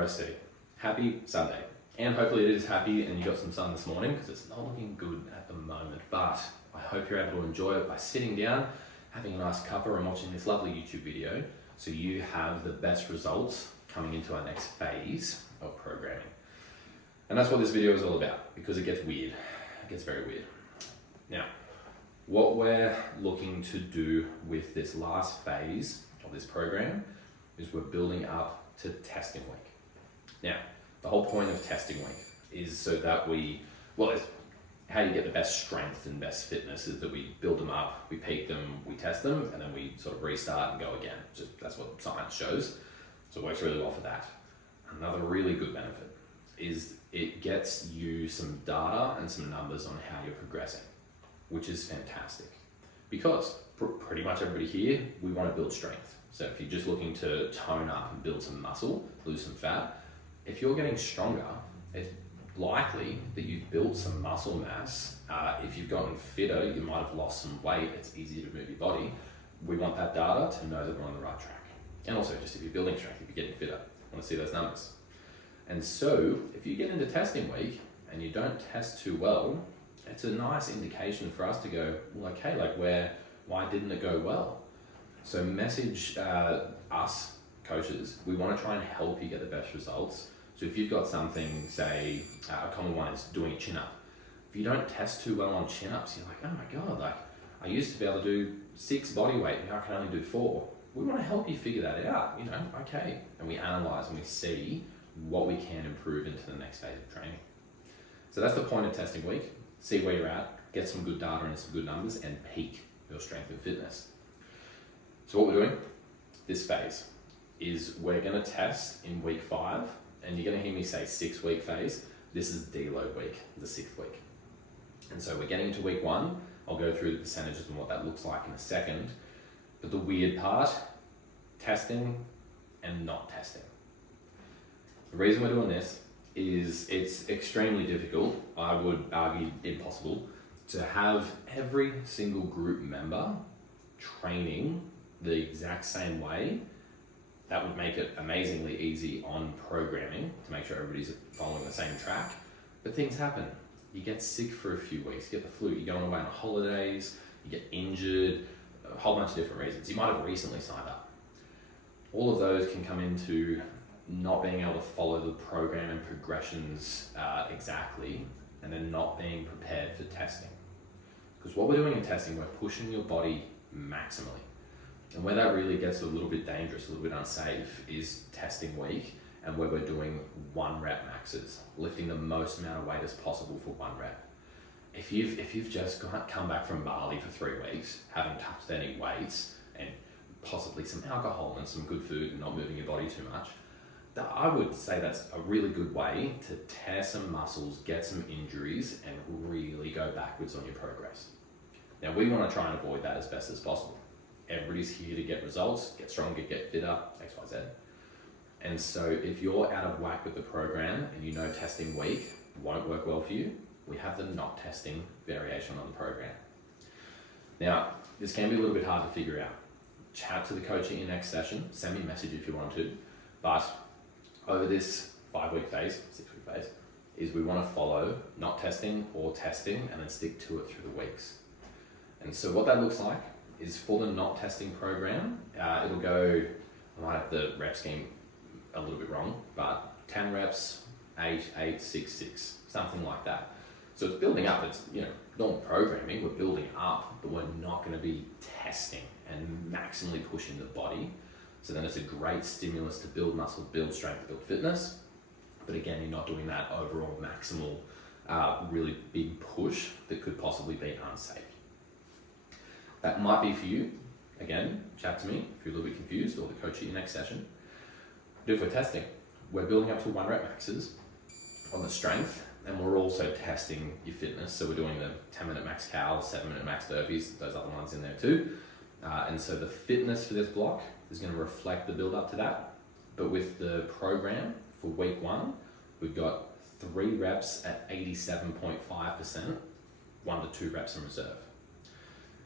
ORSC. Happy Sunday. And hopefully it is happy and you got some sun this morning because it's not looking good at the moment. But I hope you're able to enjoy it by sitting down, having a nice cuppa and watching this lovely YouTube video so you have the best results coming into our next phase of programming. And that's what this video is all about because it gets weird. It gets very weird. Now, what we're looking to do with this last phase of this program is we're building up to testing week. Now, the whole point of testing week is so that it's how you get the best strength and best fitness is that we build them up, we peak them, we test them, and then we sort of restart and go again. That's what science shows. So it works really well for that. Another really good benefit is it gets you some data and some numbers on how you're progressing, which is fantastic. Because pretty much everybody here, we want to build strength. So if you're just looking to tone up and build some muscle, lose some fat, if you're getting stronger, it's likely that you've built some muscle mass. If you've gotten fitter, you might have lost some weight. It's easier to move your body. We want that data to know that we're on the right track. And also just if you're building strength, if you're getting fitter, I want to see those numbers. And so if you get into testing week and you don't test too well, it's a nice indication for us to go, well, okay, why didn't it go well? So message us coaches, we want to try and help you get the best results. So if you've got something, say, a common one is doing a chin-up. If you don't test too well on chin-ups, you're like, oh my God, I used to be able to do 6 body weight, now I can only do 4. We want to help you figure that out, okay. And we analyze and we see what we can improve into the next phase of training. So that's the point of testing week. See where you're at, get some good data and some good numbers, and peak your strength and fitness. So what we're doing this phase is we're going to test in week 5, and you're going to hear me say 6-week phase. This is deload week, the 6th week. And so we're getting into week 1. I'll go through the percentages and what that looks like in a second. But the weird part, testing and not testing. The reason we're doing this is it's extremely difficult, I would argue impossible, to have every single group member training the exact same way. That would make it amazingly easy on programming to make sure everybody's following the same track. But things happen. You get sick for a few weeks, you get the flu, you're going away on holidays, you get injured, a whole bunch of different reasons. You might have recently signed up. All of those can come into not being able to follow the program and progressions exactly, and then not being prepared for testing. Because what we're doing in testing, we're pushing your body maximally. And where that really gets a little bit dangerous, a little bit unsafe, is testing week and where we're doing 1 rep maxes, lifting the most amount of weight as possible for 1 rep. If you've just come back from Bali for 3 weeks, haven't touched any weights and possibly some alcohol and some good food and not moving your body too much, I would say that's a really good way to tear some muscles, get some injuries, and really go backwards on your progress. Now, we want to try and avoid that as best as possible. Everybody's here to get results, get stronger, get fitter, X, Y, Z. And so if you're out of whack with the program and you know testing week won't work well for you, we have the not testing variation on the program. Now, this can be a little bit hard to figure out. Chat to the coach in your next session, send me a message if you want to, but over this 5-week phase, 6-week phase, is we want to follow not testing or testing and then stick to it through the weeks. And so what that looks like is for the not testing program, it'll go, I might have the rep scheme a little bit wrong, but 10 reps, 8, 8, 6, 6, something like that. So it's building up, it's normal programming, we're building up, but we're not going to be testing and maximally pushing the body. So then it's a great stimulus to build muscle, build strength, build fitness. But again, you're not doing that overall maximal, really big push that could possibly be unsafe. That might be for you. Again, chat to me if you're a little bit confused, or the coach at your next session. But if we're testing, we're building up to 1 rep maxes on the strength, and we're also testing your fitness. So we're doing the 10-minute max cows, 7-minute max burpees, those other ones in there too. And so the fitness for this block is going to reflect the build up to that. But with the program for week 1, we've got 3 reps at 87.5%, 1 to 2 reps in reserve.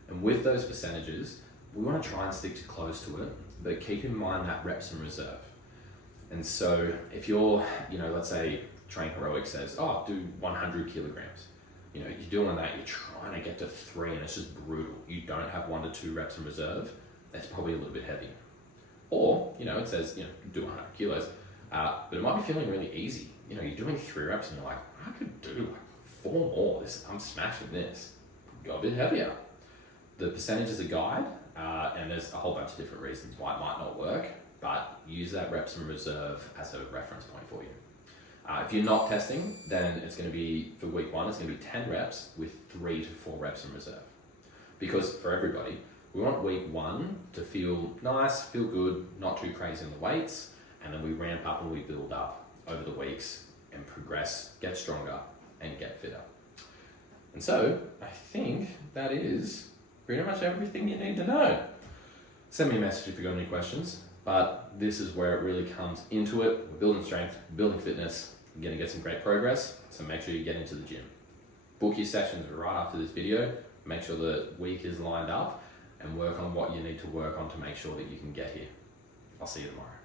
And with those percentages, we want to try and stick to close to it, but keep in mind that reps in reserve. And so if you're, let's say Train Heroic says, oh, do 100 kilograms. You're doing that, you're trying to get to 3 and it's just brutal. You don't have 1 to 2 reps in reserve. That's probably a little bit heavy. Or, it says, do 100 kilos, but it might be feeling really easy. You're doing 3 reps and you're like, I could do 4 more. I'm smashing this. Go a bit heavier. The percentage is a guide, and there's a whole bunch of different reasons why it might not work, but use that reps in reserve as a reference point for you. If you're not testing, then it's going to be, for week 1, it's going to be 10 reps with 3 to 4 reps in reserve. Because for everybody, we want week 1 to feel nice, feel good, not too crazy in the weights, and then we ramp up and we build up over the weeks and progress, get stronger, and get fitter. And so, I think that is pretty much everything you need to know. Send me a message if you've got any questions, but this is where it really comes into it. We're building strength, building fitness, you're going to get some great progress, so make sure you get into the gym. Book your sessions right after this video, make sure the week is lined up, and work on what you need to work on to make sure that you can get here. I'll see you tomorrow.